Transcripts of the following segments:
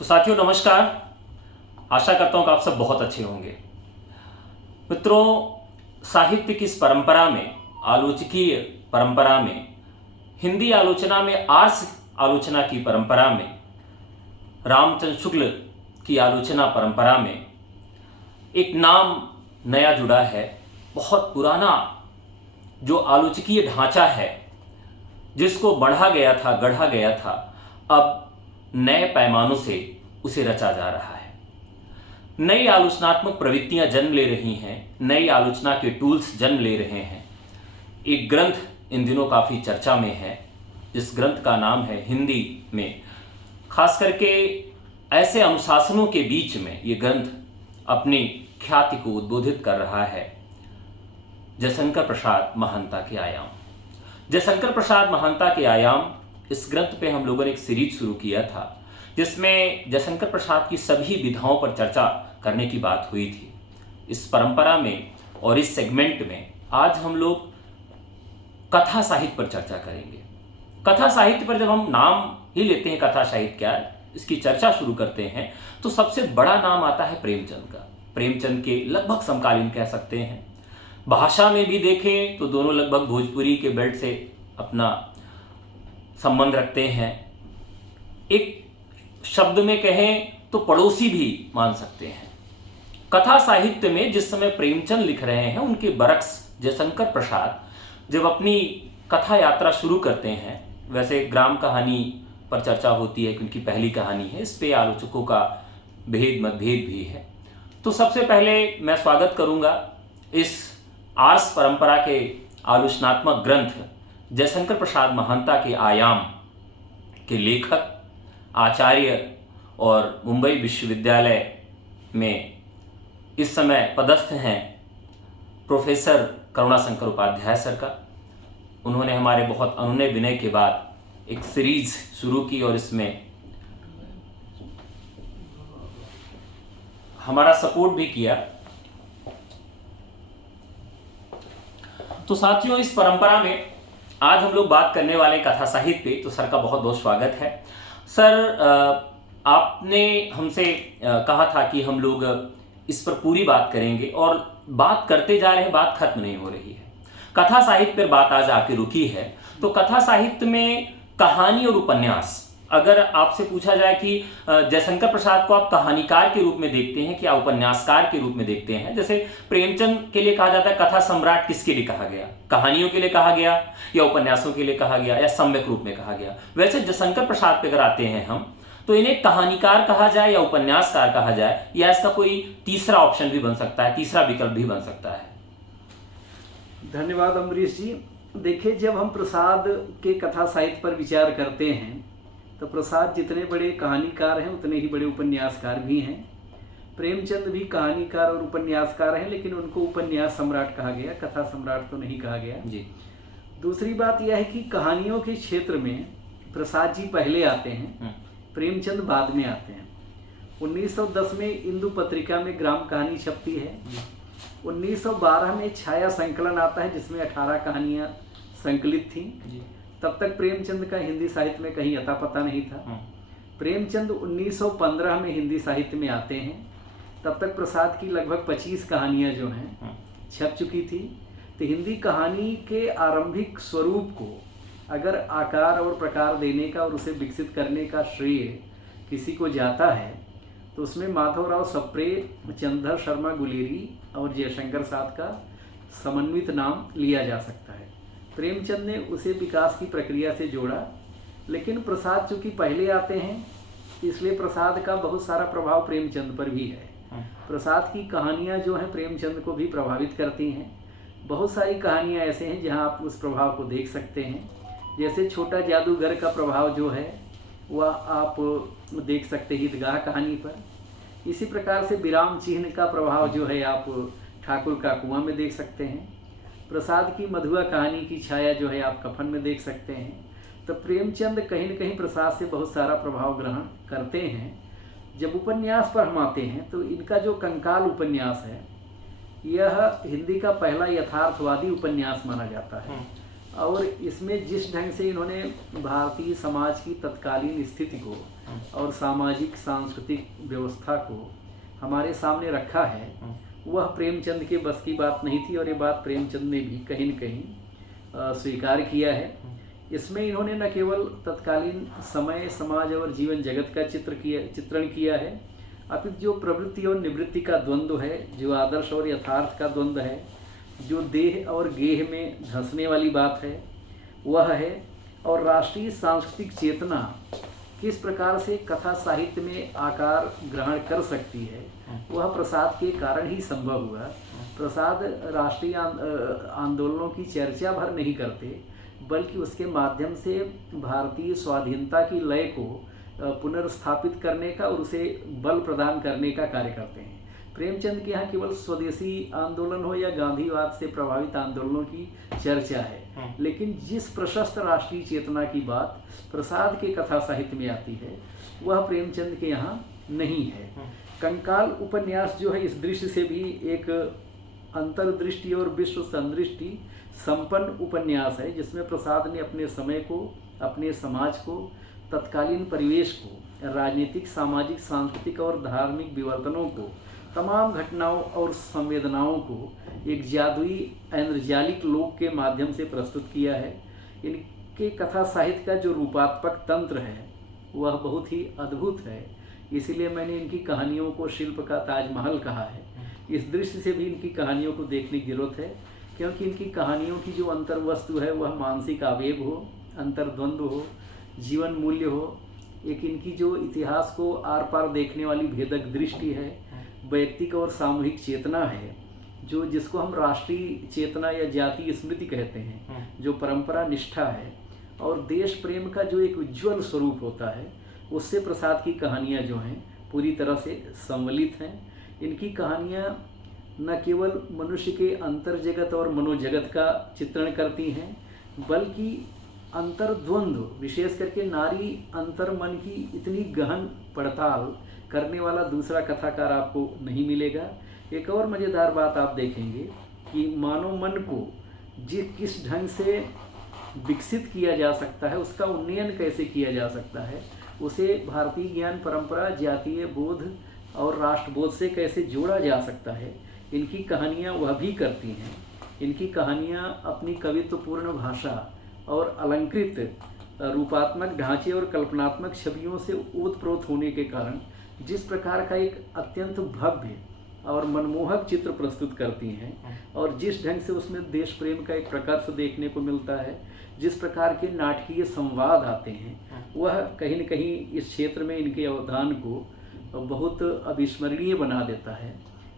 तो साथियों नमस्कार। आशा करता हूँ कि आप सब बहुत अच्छे होंगे। मित्रों, साहित्य की इस परंपरा में, आलोचकीय परंपरा में, हिंदी आलोचना में, आर्ष आलोचना की परंपरा में, रामचंद्र शुक्ल की आलोचना परंपरा में एक नाम नया जुड़ा है। बहुत पुराना जो आलोचकीय ढांचा है जिसको बढ़ा गया था, गढ़ा गया था, अब नए पैमानों से उसे रचा जा रहा है। नई आलोचनात्मक प्रवृत्तियां जन्म ले रही हैं, नई आलोचना के टूल्स जन्म ले रहे हैं। एक ग्रंथ इन दिनों काफ़ी चर्चा में है, जिस ग्रंथ का नाम है, हिंदी में खास करके ऐसे अनुशासनों के बीच में ये ग्रंथ अपनी ख्याति को उद्बोधित कर रहा है, जयशंकर प्रसाद महानता के आयाम। जयशंकर प्रसाद महानता के आयाम, इस ग्रंथ पे हम लोगों ने एक सीरीज शुरू किया था जिसमें जयशंकर प्रसाद की सभी विधाओं पर चर्चा करने की बात हुई थी। इस परंपरा में और इस सेगमेंट में आज हम लोग कथा साहित्य पर चर्चा करेंगे। कथा साहित्य पर जब हम नाम ही लेते हैं, कथा साहित्य क्या है, इसकी चर्चा शुरू करते हैं, तो सबसे बड़ा नाम आता है प्रेमचंद का। प्रेमचंद के लगभग समकालीन कह सकते हैं। भाषा में भी देखें तो दोनों लगभग भोजपुरी के बेल्ट से अपना संबंध रखते हैं। एक शब्द में कहें तो पड़ोसी भी मान सकते हैं। कथा साहित्य में जिस समय प्रेमचंद लिख रहे हैं, उनके बरक्स जयशंकर प्रसाद जब अपनी कथा यात्रा शुरू करते हैं, वैसे ग्राम कहानी पर चर्चा होती है कि उनकी पहली कहानी है, इस पे आलोचकों का भेद मतभेद भी है। तो सबसे पहले मैं स्वागत करूंगा इस आर्ष परंपरा के आलोचनात्मक ग्रंथ जयशंकर प्रसाद महानता के आयाम के लेखक, आचार्य और मुंबई विश्वविद्यालय में इस समय पदस्थ हैं प्रोफेसर करुणाशंकर उपाध्याय सर का। उन्होंने हमारे बहुत अनुनय विनय के बाद एक सीरीज शुरू की और इसमें हमारा सपोर्ट भी किया। तो साथियों, इस परंपरा में आज हम लोग बात करने वाले कथा साहित्य पे, तो सर का बहुत बहुत स्वागत है। सर, आपने हमसे कहा था कि हम लोग इस पर पूरी बात करेंगे और बात करते जा रहे हैं, बात खत्म नहीं हो रही है। कथा साहित्य पर बात आज आके रुकी है। तो कथा साहित्य में कहानी और उपन्यास, अगर आपसे पूछा जाए कि जयशंकर प्रसाद को आप कहानीकार के रूप में देखते हैं क्या उपन्यासकार के रूप में देखते हैं? जैसे प्रेमचंद के लिए कहा जाता है कथा सम्राट, किसके लिए कहा गया? कहानियों के लिए कहा गया या उपन्यासों के लिए कहा गया या सम्यक रूप में कहा गया? वैसे जयशंकर प्रसाद पे अगर आते हैं हम, तो इन्हें कहानीकार कहा जाए या उपन्यासकार कहा जाए, या इसका कोई तीसरा ऑप्शन भी बन सकता है, तीसरा विकल्प भी बन सकता है? धन्यवाद अमरीश जी। देखिए, जब हम प्रसाद के कथा साहित्य पर विचार करते हैं तो प्रसाद जितने बड़े कहानीकार हैं उतने ही बड़े उपन्यासकार भी हैं। प्रेमचंद भी कहानीकार और उपन्यासकार हैं, लेकिन उनको उपन्यास सम्राट कहा गया, कथा सम्राट तो नहीं कहा गया जी। दूसरी बात यह है कि कहानियों के क्षेत्र में प्रसाद जी पहले आते हैं, प्रेमचंद बाद में आते हैं। 1910 में इंदु पत्रिका में ग्राम कहानी छपती है। 1912 में छाया संकलन आता है जिसमें 18 कहानियां संकलित थीं। तब तक प्रेमचंद का हिंदी साहित्य में कहीं अता पता नहीं था। प्रेमचंद 1915 में हिंदी साहित्य में आते हैं। तब तक प्रसाद की लगभग 25 कहानियां जो हैं छप चुकी थी। तो हिंदी कहानी के आरंभिक स्वरूप को अगर आकार और प्रकार देने का और उसे विकसित करने का श्रेय किसी को जाता है तो उसमें माधवराव सप्रे, चंद्रधर शर्मा गुलेरी और जयशंकर साथ का समन्वित नाम लिया जा सकता है। प्रेमचंद ने उसे विकास की प्रक्रिया से जोड़ा, लेकिन प्रसाद चूँकि पहले आते हैं इसलिए प्रसाद का बहुत सारा प्रभाव प्रेमचंद पर भी है। प्रसाद की कहानियाँ जो हैं प्रेमचंद को भी प्रभावित करती हैं। बहुत सारी कहानियाँ ऐसे हैं जहाँ आप उस प्रभाव को देख सकते हैं। जैसे छोटा जादूगर का प्रभाव जो है वह आप देख सकते हैं ईदगाह कहानी पर। इसी प्रकार से विराम चिन्ह का प्रभाव जो है आप ठाकुर का कुआं में देख सकते हैं। प्रसाद की मधुआ कहानी की छाया जो है आप कफन में देख सकते हैं। तो प्रेमचंद कहीं न कहीं प्रसाद से बहुत सारा प्रभाव ग्रहण करते हैं। जब उपन्यास पर हम आते हैं तो इनका जो कंकाल उपन्यास है यह हिंदी का पहला यथार्थवादी उपन्यास माना जाता है। और इसमें जिस ढंग से इन्होंने भारतीय समाज की तत्कालीन स्थिति को और सामाजिक सांस्कृतिक व्यवस्था को हमारे सामने रखा है, वह प्रेमचंद के बस की बात नहीं थी और ये बात प्रेमचंद ने भी कहीं न कहीं स्वीकार किया है। इसमें इन्होंने न केवल तत्कालीन समय, समाज और जीवन जगत का चित्रण किया है, अपितु जो प्रवृत्ति और निवृत्ति का द्वंद्व है, जो आदर्श और यथार्थ का द्वंद्व है, जो देह और गेह में धंसने वाली बात है वह है, और राष्ट्रीय सांस्कृतिक चेतना किस प्रकार से कथा साहित्य में आकार ग्रहण कर सकती है, वह प्रसाद के कारण ही संभव हुआ। प्रसाद राष्ट्रीय आंदोलनों की चर्चा भर नहीं करते, बल्कि उसके माध्यम से भारतीय स्वाधीनता की लय को पुनर्स्थापित करने का और उसे बल प्रदान करने का कार्य करते हैं। प्रेमचंद के यहाँ केवल स्वदेशी आंदोलन हो या गांधीवाद से प्रभावित आंदोलनों की चर्चा है, लेकिन जिस प्रशस्त राष्ट्रीय चेतना की बात प्रसाद के कथा साहित्य में आती है, वह प्रेमचंद के यहाँ नहीं है। कंकाल उपन्यास जो है, इस दृश्य से भी एक अंतर्दृष्टि और विश्व संदृष्टि संपन्न उपन्यास है, जिसमें प्रसाद ने अपने समय को, अपने समाज को, तत्कालीन परिवेश को, राजनीतिक, सामाजिक, सांस्कृतिक और धार्मिक विवर्तनों को, तमाम घटनाओं और संवेदनाओं को एक जादुई ऐन्द्रजालिक लोक के माध्यम से प्रस्तुत किया है। इनके कथा साहित्य का जो रूपात्मक तंत्र है वह बहुत ही अद्भुत है, इसीलिए मैंने इनकी कहानियों को शिल्प का ताजमहल कहा है। इस दृश्य से भी इनकी कहानियों को देखने की जरूरत है, क्योंकि इनकी कहानियों की जो अंतर्वस्तु है वह मानसिक आवेग हो, अंतर्द्वंद्व हो, जीवन मूल्य हो, एक इनकी जो इतिहास को आर पार देखने वाली भेदक दृष्टि है, वैयक्तिक और सामूहिक चेतना है, जो जिसको हम राष्ट्रीय चेतना या जातीय स्मृति कहते हैं, जो परंपरा निष्ठा है और देश प्रेम का जो एक उज्ज्वल स्वरूप होता है, उससे प्रसाद की कहानियाँ जो हैं पूरी तरह से संवलित हैं। इनकी कहानियाँ न केवल मनुष्य के अंतर्जगत और मनोजगत का चित्रण करती हैं, बल्कि अंतर्द्वंद्व, विशेष करके नारी अंतर्मन की इतनी गहन पड़ताल करने वाला दूसरा कथाकार आपको नहीं मिलेगा। एक और मज़ेदार बात आप देखेंगे कि मानव मन को किस ढंग से विकसित किया जा सकता है, उसका उन्नयन कैसे किया जा सकता है, उसे भारतीय ज्ञान परंपरा, जातीय बोध और राष्ट्रबोध से कैसे जोड़ा जा सकता है, इनकी कहानियाँ वह भी करती हैं। इनकी कहानियाँ अपनी कवित्वपूर्ण भाषा और अलंकृत रूपात्मक ढांचे और कल्पनात्मक छवियों से ओतप्रोत होने के कारण जिस प्रकार का एक अत्यंत भव्य और मनमोहक चित्र प्रस्तुत करती हैं, और जिस ढंग से उसमें देश प्रेम का एक प्रकर्ष देखने को मिलता है, जिस प्रकार के नाटकीय संवाद आते हैं, वह कहीं न कहीं इस क्षेत्र में इनके अवदान को बहुत अविस्मरणीय बना देता है।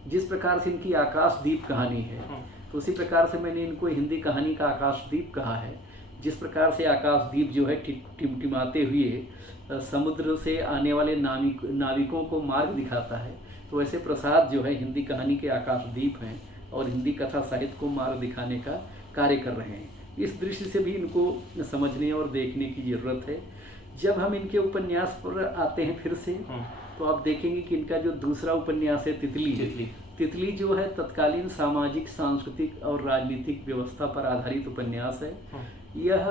जिस प्रकार से इनकी आकाशदीप कहानी है, तो उसी प्रकार से मैंने इनको हिंदी कहानी का आकाशदीप कहा है। जिस प्रकार से आकाशदीप जो है टिमटिमाते हुए समुद्र से आने वाले नाविकों को मार्ग दिखाता है, तो वैसे प्रसाद जो है हिंदी कहानी के आकाशदीप हैं और हिंदी कथा साहित्य को मार्ग दिखाने का कार्य कर रहे हैं। इस दृष्टि से भी इनको समझने और देखने की ज़रूरत है। जब हम इनके उपन्यास पर आते हैं फिर से, तो आप देखेंगे कि इनका जो दूसरा उपन्यास है तितली जो है तत्कालीन सामाजिक, सांस्कृतिक और राजनीतिक व्यवस्था पर आधारित उपन्यास है। यह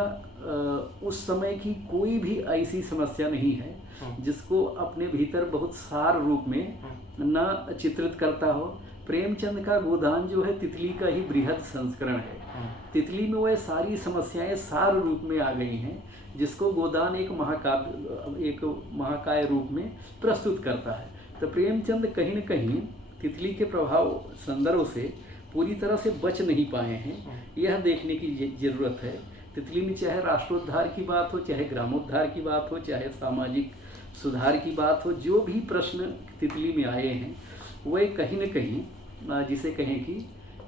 उस समय की कोई भी ऐसी समस्या नहीं है जिसको अपने भीतर बहुत सार रूप में न चित्रित करता हो। प्रेमचंद का गोदान जो है तितली का ही बृहद संस्करण है। तितली में वह सारी समस्याएं सार रूप में आ गई हैं, जिसको गोदान एक महाकाव्य रूप में प्रस्तुत करता है। तो प्रेमचंद कहीं न कहीं तितली के प्रभाव संदर्भ से पूरी तरह से बच नहीं पाए हैं, यह देखने की ज़रूरत है। तितली में चाहे राष्ट्रोद्धार की बात हो, चाहे ग्रामोद्धार की बात हो, चाहे सामाजिक सुधार की बात हो, जो भी प्रश्न तितली में आए हैं वह कहीं न कहीं जिसे कहें कि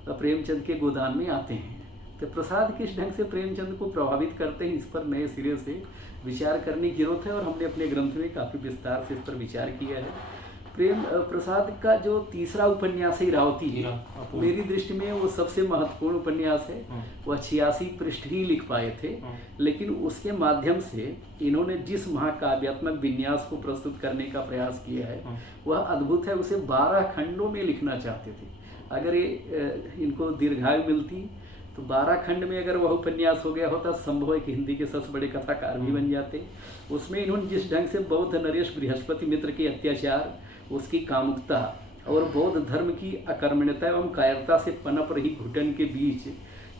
प्रेमचंद के गोदान में आते हैं। तो प्रसाद किस ढंग से प्रेमचंद को प्रभावित करते हैं, इस पर नए सिरे से विचार करने की जरूरत है, और हमने अपने ग्रंथ में काफ़ी विस्तार से इस पर विचार किया है। प्रसाद का जो तीसरा उपन्यास है इरावती, मेरी दृष्टि में वो सबसे महत्वपूर्ण उपन्यास है। वह 86 पृष्ठ ही लिख पाए थे, लेकिन उसके माध्यम से इन्होंने जिस महाकाव्यात्मक विन्यास को प्रस्तुत करने का प्रयास किया है वह अद्भुत है। उसे 12 खंडों में लिखना चाहते थे। अगर इनको दीर्घायु मिलती तो 12 खंड में अगर वह उपन्यास हो गया होता, संभव है कि हिंदी के सबसे बड़े कथाकार भी बन जाते। उसमें इन्होंने जिस ढंग से बौद्ध नरेश बृहस्पति मित्र के अत्याचार, उसकी कामुकता और बौद्ध धर्म की अकर्मण्यता एवं कायरता से पनप रही घुटन के बीच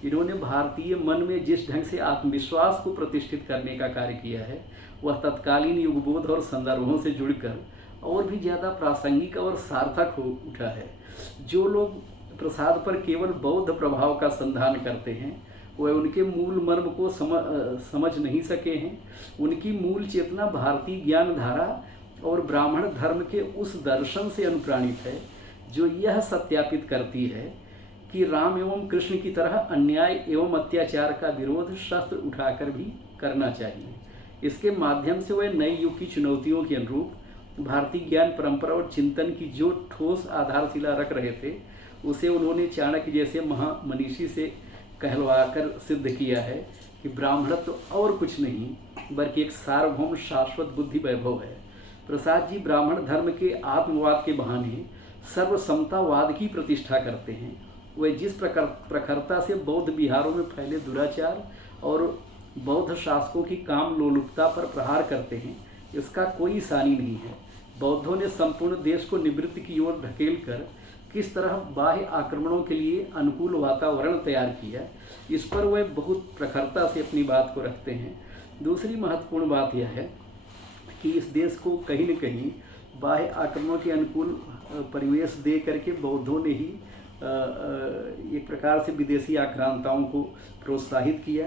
इन्होंने भारतीय मन में जिस ढंग से आत्मविश्वास को प्रतिष्ठित करने का कार्य किया है, वह तत्कालीन युगबोध और संदर्भों से जुड़कर और भी ज़्यादा प्रासंगिक और सार्थक हो उठा है। जो लोग प्रसाद पर केवल बौद्ध प्रभाव का संधान करते हैं, वह उनके मूल मर्म को समझ नहीं सके हैं। उनकी मूल चेतना भारतीय ज्ञान धारा और ब्राह्मण धर्म के उस दर्शन से अनुप्राणित है जो यह सत्यापित करती है कि राम एवं कृष्ण की तरह अन्याय एवं अत्याचार का विरोध शस्त्र उठाकर भी करना चाहिए। इसके माध्यम से वह नए युग की चुनौतियों के अनुरूप भारतीय ज्ञान परंपरा और चिंतन की जो ठोस आधारशिला रख रहे थे, उसे उन्होंने चाणक्य जैसे महामनीषी से कहलवाकर सिद्ध किया है कि ब्राह्मणत्व और कुछ नहीं बल्कि एक सार्वभौम शाश्वत बुद्धि वैभव है। प्रसाद जी ब्राह्मण धर्म के आत्मवाद के बहाने सर्वसमतावाद की प्रतिष्ठा करते हैं। वे जिस प्रखरता से बौद्ध बिहारों में फैले दुराचार और बौद्ध शासकों की काम लोलुपता पर प्रहार करते हैं, इसका कोई सानी नहीं है। बौद्धों ने संपूर्ण देश को निवृत्ति की ओर ढकेल कर किस तरह बाह्य आक्रमणों के लिए अनुकूल वातावरण तैयार किया, इस पर वे बहुत प्रखरता से अपनी बात को रखते हैं। दूसरी महत्वपूर्ण बात यह है कि इस देश को कहीं न कहीं बाह्य आक्रमणों के अनुकूल परिवेश दे करके बौद्धों ने ही एक प्रकार से विदेशी आक्रांताओं को प्रोत्साहित किया।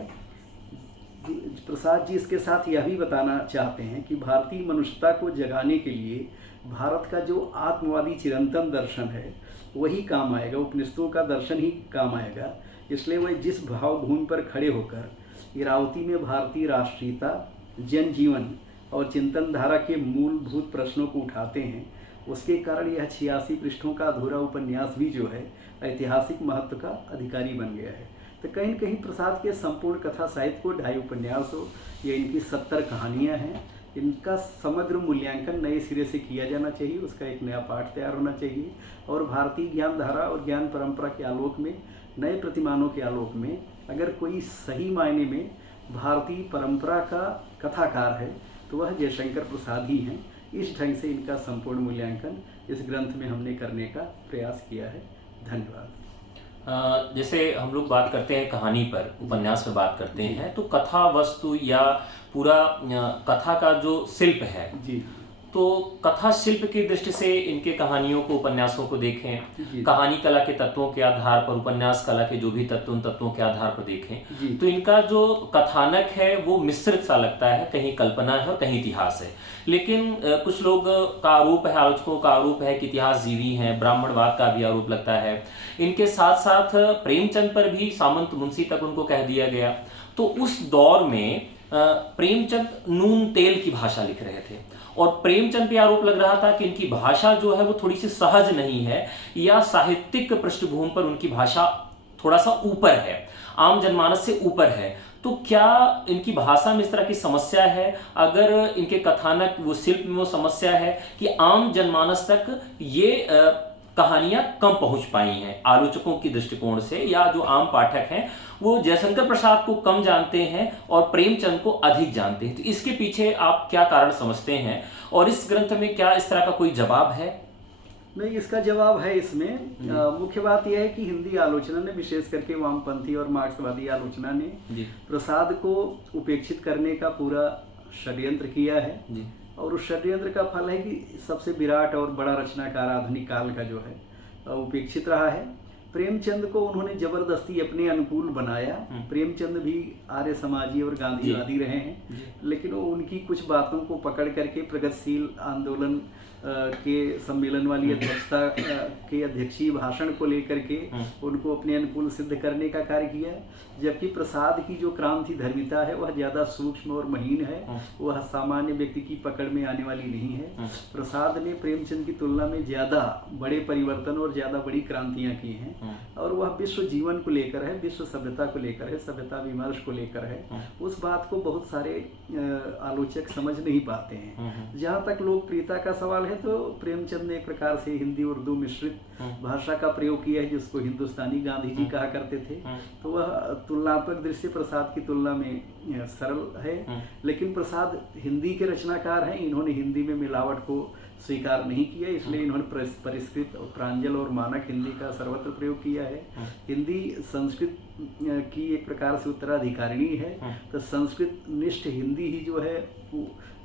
प्रसाद जी इसके साथ यह भी बताना चाहते हैं कि भारतीय मनुष्यता को जगाने के लिए भारत का जो आत्मवादी चिरंतन दर्शन है वही काम आएगा, उपनिषदों का दर्शन ही काम आएगा। इसलिए वह जिस भावभूमि पर खड़े होकर इरावती में भारतीय राष्ट्रीयता, जनजीवन और चिंतन धारा के मूलभूत प्रश्नों को उठाते हैं, उसके कारण यह 86 पृष्ठों का अधूरा उपन्यास भी जो है ऐतिहासिक महत्व का अधिकारी बन गया है। तो कहीं न कहीं प्रसाद के संपूर्ण कथा साहित्य को 2.5 उपन्यास हो या इनकी 70 कहानियाँ हैं, इनका समग्र मूल्यांकन नए सिरे से किया जाना चाहिए। उसका एक नया पाठ तैयार होना चाहिए और भारतीय ज्ञान धारा और ज्ञान परंपरा के आलोक में, नए प्रतिमानों के आलोक में अगर कोई सही मायने में भारतीय परंपरा का कथाकार है तो वह जयशंकर प्रसाद ही हैं। इस ढंग से इनका संपूर्ण मूल्यांकन इस ग्रंथ में हमने करने का प्रयास किया है। धन्यवाद। जैसे हम लोग बात करते हैं कहानी पर, उपन्यास में बात करते हैं, तो कथा वस्तु या पूरा कथा का जो शिल्प है जी, तो कथा शिल्प की दृष्टि से इनके कहानियों को, उपन्यासों को देखें, कहानी कला के तत्वों के आधार पर, उपन्यास कला के जो भी उन तत्वों के आधार पर देखें, तो इनका जो कथानक है वो मिश्रित सा लगता है, कहीं कल्पना है और कहीं इतिहास है। लेकिन कुछ लोग का आरोप है, आलोचकों का आरोप है कि इतिहास जीवी हैं, ब्राह्मणवाद का भी आरोप लगता है। इनके साथ साथ प्रेमचंद पर भी सामंत मुंशी तक उनको कह दिया गया। तो उस दौर में प्रेमचंद नून तेल की भाषा लिख रहे थे और प्रेमचंद पे आरोप लग रहा था कि इनकी भाषा जो है वो थोड़ी सी सहज नहीं है या साहित्यिक पृष्ठभूमि पर उनकी भाषा थोड़ा सा ऊपर है, आम जनमानस से ऊपर है। तो क्या इनकी भाषा में इस तरह की समस्या है? अगर इनके कथानक वो शिल्प में वो समस्या है कि आम जनमानस तक ये कहानियां कम पहुंच पाई हैं आलोचकों की दृष्टिकोण से, या जो आम पाठक हैं वो जयशंकर प्रसाद को कम जानते हैं और प्रेमचंद को अधिक जानते हैं। तो इसके पीछे आप क्या कारण समझते हैं और इस ग्रंथ में क्या इस तरह का कोई जवाब है? नहीं, इसका जवाब है इसमें। मुख्य बात यह है कि हिंदी आलोचना ने, विशेष करके वामपंथी और मार्क्सवादी आलोचना ने प्रसाद को उपेक्षित करने का पूरा षड्यंत्र किया है और उस षड्यंत्र का फल है कि सबसे विराट और बड़ा रचनाकार आधुनिक काल का जो है उपेक्षित रहा है। प्रेमचंद को उन्होंने जबरदस्ती अपने अनुकूल बनाया। प्रेमचंद भी आर्य समाजी और गांधीवादी रहे हैं, लेकिन वो उनकी कुछ बातों को पकड़ करके प्रगतिशील आंदोलन के सम्मेलन वाली अध्यक्षता के अध्यक्षीय भाषण को लेकर के उनको अपने अनुकूल सिद्ध करने का कार्य किया। जबकि प्रसाद की जो क्रांति धर्मिता है वह ज़्यादा सूक्ष्म और महीन है, वह सामान्य व्यक्ति की पकड़ में आने वाली नहीं है। प्रसाद ने प्रेमचंद की तुलना में ज़्यादा बड़े परिवर्तन और ज़्यादा बड़ी क्रांतियाँ की हैं। और वह विश्व जीवन को लेकर है, विश्व सभ्यता को लेकर है, सभ्यता विमर्श को लेकर है। उस बात को बहुत सारे आलोचक समझ नहीं पाते हैं। जहाँ तक लोकप्रियता का सवाल है तो प्रेमचंद ने एक प्रकार से हिंदी उर्दू मिश्रित भाषा का प्रयोग किया है, जिसको हिंदुस्तानी गांधी जी कहा करते थे। तो वह तुलनात्मक दृष्टि से प्रसाद की तुलना में सरल है, लेकिन प्रसाद हिंदी के रचनाकार हैं। इन्होंने हिंदी में मिलावट को स्वीकार नहीं किया, इसलिए इन्होंने परिष्कृत और प्रांजल और मानक हिंदी का सर्वत्र प्रयोग किया है। हिंदी संस्कृत की एक प्रकार से उत्तराधिकारिणी है, तो संस्कृत निष्ठ हिंदी ही जो है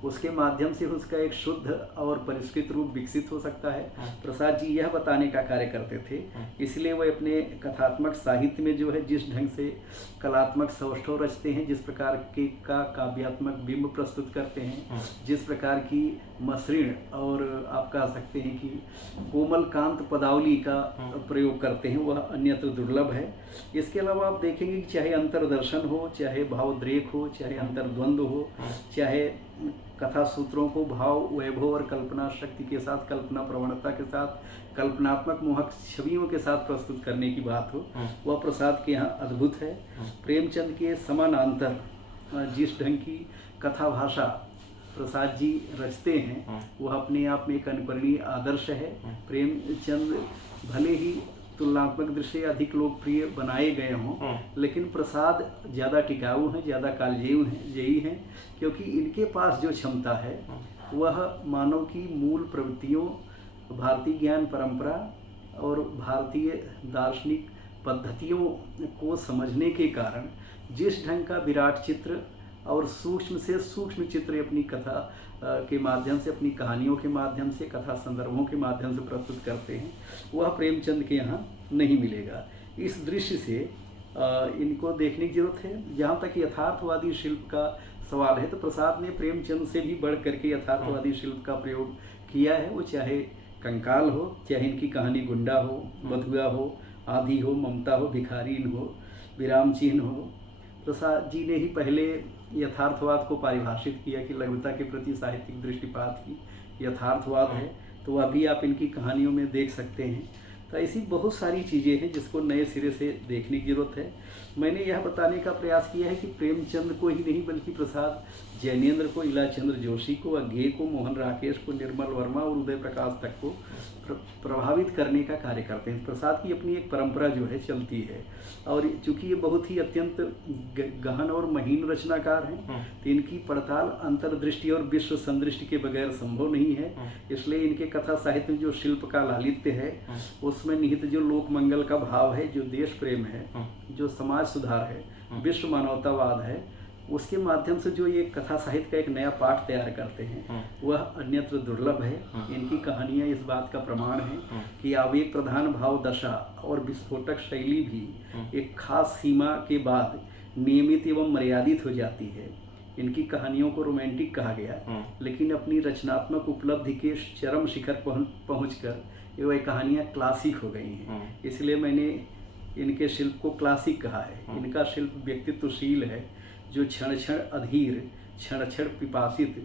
उसके माध्यम से उसका एक शुद्ध और परिष्कृत रूप विकसित हो सकता है। प्रसाद जी यह बताने का कार्य करते थे, इसलिए वह अपने कथात्मक साहित्य में जो है जिस ढंग से कलात्मक सौष्ठव रचते हैं, जिस प्रकार के का काव्यात्मक बिंब प्रस्तुत करते हैं, जिस प्रकार की मसृण और आप कह सकते हैं कि कोमल कांत पदावली का प्रयोग करते हैं, वह अन्यत्र दुर्लभ है। इसके अलावा आप देखेंगे कि चाहे अंतर्दर्शन हो, चाहे भावोद्रेक हो, चाहे अंतर्द्वंद्व हो, चाहे कथा सूत्रों को भाव वैभव और कल्पना शक्ति के साथ, कल्पना प्रवणता के साथ, कल्पनात्मक मोहक छवियों के साथ प्रस्तुत करने की बात हो, वह प्रसाद के यहाँ अद्भुत है। प्रेमचंद के समानांतर जिस ढंग की कथा भाषा प्रसाद जी रचते हैं, वह अपने आप में एक अनुकरणीय आदर्श है। प्रेमचंद भले ही तुलनात्मक दृष्टि से अधिक लोकप्रिय बनाए गए हों, लेकिन प्रसाद ज़्यादा टिकाऊ हैं, ज़्यादा कालजयी हैं, क्योंकि इनके पास जो क्षमता है वह मानव की मूल प्रवृत्तियों, भारतीय ज्ञान परंपरा और भारतीय दार्शनिक पद्धतियों को समझने के कारण जिस ढंग का विराट चित्र और सूक्ष्म से सूक्ष्म चित्र अपनी कथा के माध्यम से, अपनी कहानियों के माध्यम से, कथा संदर्भों के माध्यम से प्रस्तुत करते हैं, वह प्रेमचंद के यहाँ नहीं मिलेगा। इस दृश्य से इनको देखने की जरूरत है। जहाँ तक यथार्थवादी शिल्प का सवाल है, तो प्रसाद ने प्रेमचंद से भी बढ़ करके यथार्थवादी शिल्प का प्रयोग किया है। वो चाहे कंकाल हो, चाहे इनकी कहानी गुंडा हो, बधुआ हो, आधी हो, ममता हो, भिखारीन हो, विराम चिन्ह हो। प्रसाद जी ने ही पहले यथार्थवाद को परिभाषित किया कि लघुता के प्रति साहित्यिक दृष्टिपात ही यथार्थवाद है, तो वह भी आप इनकी कहानियों में देख सकते हैं। तो ऐसी बहुत सारी चीज़ें हैं जिसको नए सिरे से देखने की जरूरत है। मैंने यह बताने का प्रयास किया है कि प्रेमचंद को ही नहीं बल्कि प्रसाद जैनेन्द्र को, इलाचंद्र जोशी को, अज्ञे को, मोहन राकेश को, निर्मल वर्मा और उदय प्रकाश तक को प्रभावित करने का कार्य करते हैं। प्रसाद की अपनी एक परंपरा जो है चलती है, और चूंकि ये बहुत ही अत्यंत गहन और महीन रचनाकार हैं, तो इनकी पड़ताल अंतर्दृष्टि और विश्व संदृष्टि के बगैर संभव नहीं है। इसलिए इनके कथा साहित्य में जो शिल्प का लालित्य है, उसमें निहित जो लोक मंगल का भाव है, जो देश प्रेम है, जो समाज सुधार है, विश्व मानवतावाद है, उसके माध्यम से जो ये कथा साहित्य का एक नया पाठ तैयार करते हैं, वह अन्यत्र दुर्लभ है। इनकी कहानियाँ इस बात का प्रमाण है कि आवेग प्रधान भाव दशा और विस्फोटक शैली भी एक खास सीमा के बाद नियमित एवं मर्यादित हो जाती है। इनकी कहानियों को रोमांटिक कहा गया, लेकिन अपनी रचनात्मक उपलब्धि के चरम शिखर पहुंचकर ये कहानियाँ क्लासिक हो गई हैं। इसलिए मैंने इनके शिल्प को क्लासिक कहा है। इनका शिल्प व्यक्तित्वशील है, जो क्षण क्षण अधीर, क्षण क्षण पिपासित,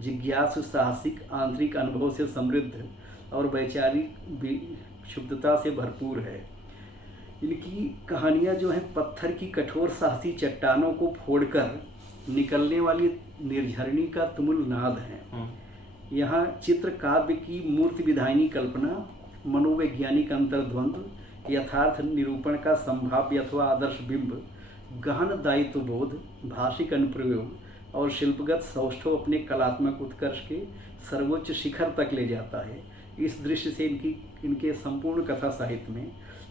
जिज्ञासु, साहसिक, आंतरिक अनुभव से समृद्ध और वैचारिक क्षुब्धता से भरपूर है। इनकी कहानियाँ जो हैं पत्थर की कठोर साहसी चट्टानों को फोड़कर निकलने वाली निर्झरणी का तुमुल नाद है। यहाँ चित्र काव्य की मूर्ति विधायनी कल्पना, मनोवैज्ञानिक अंतर्द्वंद, यथार्थ निरूपण का संभाव्य अथवा आदर्श बिंब, गहन दायित्व बोध, भाषिक अनुप्रयोग और शिल्पगत सौष्ठव अपने कलात्मक उत्कर्ष के सर्वोच्च शिखर तक ले जाता है। इस दृश्य से इनके संपूर्ण कथा साहित्य में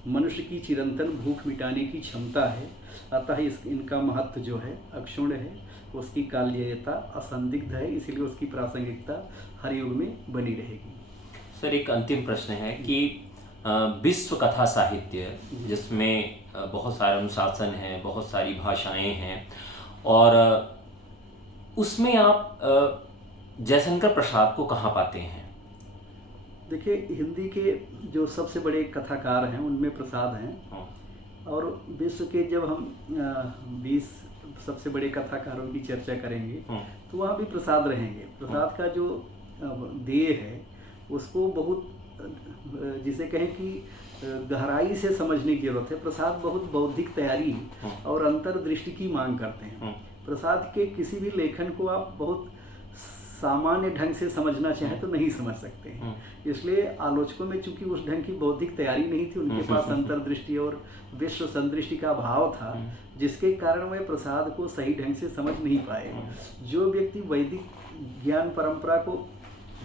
मनुष्य की चिरंतन भूख मिटाने की क्षमता है। अतः इनका महत्व जो है अक्षुण्ण है, उसकी कालजयता असंदिग्ध है, इसीलिए उसकी प्रासंगिकता हर युग में बनी रहेगी। सर, एक अंतिम प्रश्न है कि विश्व कथा साहित्य, जिसमें बहुत सारे अनुशासन हैं, बहुत सारी भाषाएं हैं, और उसमें आप जयशंकर प्रसाद को कहाँ पाते हैं? देखिए, हिंदी के जो सबसे बड़े कथाकार हैं उनमें प्रसाद हैं, और विश्व के जब हम 20 सबसे बड़े कथाकारों की चर्चा करेंगे तो वहाँ भी प्रसाद रहेंगे। प्रसाद का जो देह है उसको बहुत जिसे कहें कि गहराई से समझने की जरूरत है। प्रसाद बहुत बौद्धिक तैयारी और अंतर्दृष्टि की मांग करते हैं। प्रसाद के किसी भी लेखन को आप बहुत सामान्य ढंग से समझना चाहें तो नहीं समझ सकते हैं। इसलिए आलोचकों में चूंकि उस ढंग की बौद्धिक तैयारी नहीं थी, उनके पास अंतर्दृष्टि और विश्व संदृष्टि का अभाव था, जिसके कारण वे प्रसाद को सही ढंग से समझ नहीं पाए। जो व्यक्ति वैदिक ज्ञान परंपरा को,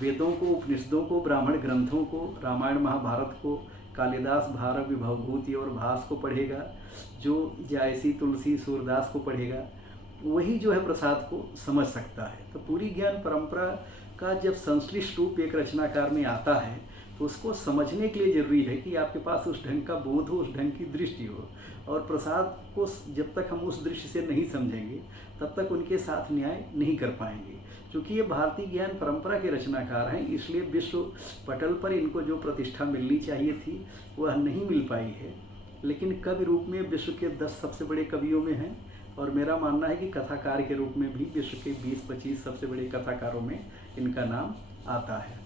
वेदों को, उपनिषदों को, ब्राह्मण ग्रंथों को, रामायण महाभारत को, कालिदास, भारत, विभवभूति और भास को पढ़ेगा, जो जायसी, तुलसी, सूरदास को पढ़ेगा, वही जो है प्रसाद को समझ सकता है। तो पूरी ज्ञान परंपरा का जब संश्लिष्ट रूप एक रचनाकार में आता है तो उसको समझने के लिए जरूरी है कि आपके पास उस ढंग का बोध हो, उस ढंग की दृष्टि हो। और प्रसाद को जब तक हम उस दृष्टि से नहीं समझेंगे तब तक उनके साथ न्याय नहीं कर पाएंगे। क्योंकि ये भारतीय ज्ञान परंपरा के रचनाकार हैं, इसलिए विश्व पटल पर इनको जो प्रतिष्ठा मिलनी चाहिए थी वह नहीं मिल पाई है। लेकिन कवि रूप में विश्व के 10 सबसे बड़े कवियों में हैं, और मेरा मानना है कि कथाकार के रूप में भी विश्व के 20-25 सबसे बड़े कथाकारों में इनका नाम आता है।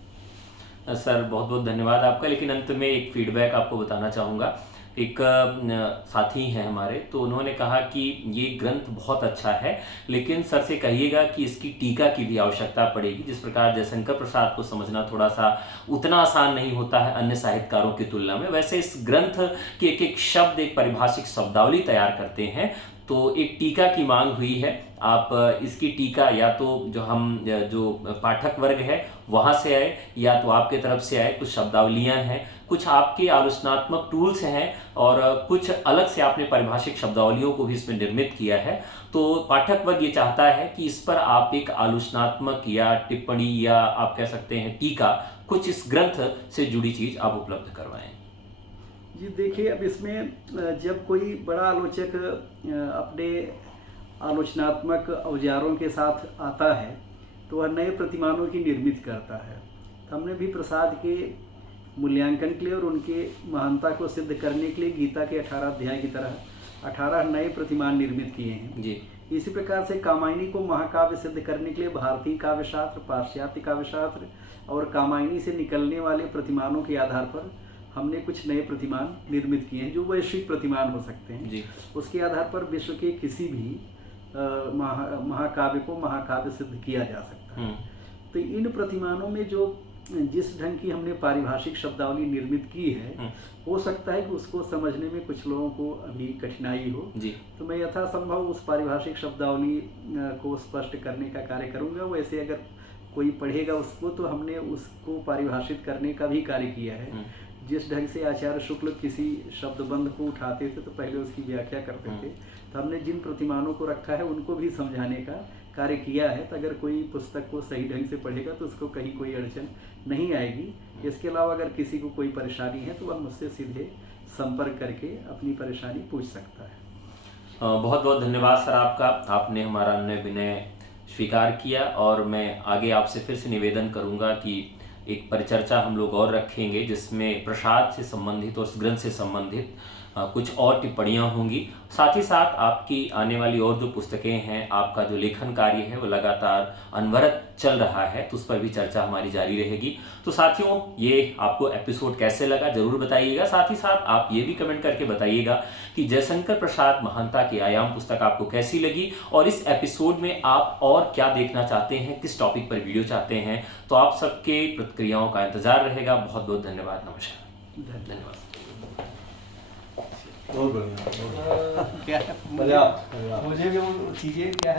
सर बहुत बहुत धन्यवाद आपका। लेकिन अंत में एक फीडबैक आपको बताना चाहूँगा। एक साथी हैं हमारे, तो उन्होंने कहा कि ये ग्रंथ बहुत अच्छा है, लेकिन सर से कहिएगा कि इसकी टीका की भी आवश्यकता पड़ेगी। जिस प्रकार जयशंकर प्रसाद को समझना थोड़ा सा उतना आसान नहीं होता है अन्य साहित्यकारों की तुलना में, वैसे इस ग्रंथ के एक एक शब्द एक पारिभाषिक शब्दावली तैयार करते हैं, तो एक टीका की मांग हुई है। आप इसकी टीका या तो जो पाठक वर्ग है वहाँ से आए, या तो आपके तरफ से आए। कुछ शब्दावलियाँ हैं, कुछ आपके आलोचनात्मक टूल्स हैं, और कुछ अलग से आपने पारिभाषिक शब्दावलियों को भी इसमें निर्मित किया है। तो पाठक वर्ग ये चाहता है कि इस पर आप एक आलोचनात्मक या टिप्पणी या आप कह सकते हैं टीका, कुछ इस ग्रंथ से जुड़ी चीज़ आप उपलब्ध करवाएं। जी देखिए, अब इसमें जब कोई बड़ा आलोचक अपने आलोचनात्मक औजारों के साथ आता है तो वह नए प्रतिमानों की निर्मित करता है। तो हमने भी प्रसाद के मूल्यांकन के लिए और उनके महानता को सिद्ध करने के लिए गीता के 18 अध्याय की तरह 18 नए प्रतिमान निर्मित किए हैं जी। इसी प्रकार से कामायनी को महाकाव्य सिद्ध करने के लिए भारतीय काव्यशास्त्र, पाश्चात्य काव्यशास्त्र और कामायनी से निकलने वाले प्रतिमानों के आधार पर हमने कुछ नए प्रतिमान निर्मित किए हैं जो वैश्विक प्रतिमान हो सकते हैं जी। उसके आधार पर विश्व के किसी भी महाकाव्य को महाकाव्य सिद्ध किया जा सकता है। तो इन प्रतिमानों में जो जिस ढंग की हमने पारिभाषिक शब्दावली निर्मित की है, हो सकता है कि उसको समझने में कुछ लोगों को अभी कठिनाई हो जी। तो मैं यथासंभव उस पारिभाषिक शब्दावली को स्पष्ट करने का कार्य करूंगा। वैसे अगर कोई पढ़ेगा उसको तो हमने उसको पारिभाषित करने का भी कार्य किया है। जिस ढंग से आचार्य शुक्ल किसी शब्दबंध को उठाते थे तो पहले उसकी व्याख्या करते थे, तो हमने जिन प्रतिमानों को रखा है उनको भी समझाने का कार्य किया है। तो अगर कोई पुस्तक को सही ढंग से पढ़ेगा तो उसको कहीं कोई अड़चन नहीं आएगी। इसके अलावा अगर किसी को कोई परेशानी है तो वह मुझसे सीधे संपर्क करके अपनी परेशानी पूछ सकता है। बहुत बहुत धन्यवाद सर आपका। आपने हमारा विनय स्वीकार किया, और मैं आगे आपसे फिर से निवेदन करूंगा कि एक परिचर्चा हम लोग और रखेंगे जिसमें प्रसाद से संबंधित और इस ग्रंथ से संबंधित कुछ और टिप्पणियाँ होंगी। साथ ही साथ आपकी आने वाली और जो पुस्तकें हैं, आपका जो लेखन कार्य है वो लगातार अनवरत चल रहा है, तो उस पर भी चर्चा हमारी जारी रहेगी। तो साथियों, ये आपको एपिसोड कैसे लगा जरूर बताइएगा। साथ ही साथ आप ये भी कमेंट करके बताइएगा कि जयशंकर प्रसाद महानता के आयाम पुस्तक आपको कैसी लगी, और इस एपिसोड में आप और क्या देखना चाहते हैं, किस टॉपिक पर वीडियो चाहते हैं। तो आप सबके प्रतिक्रियाओं का इंतजार रहेगा। बहुत बहुत धन्यवाद। नमस्कार। धन्यवाद। बहुत बढ़िया। क्या मुझे भी वो चीज़ें क्या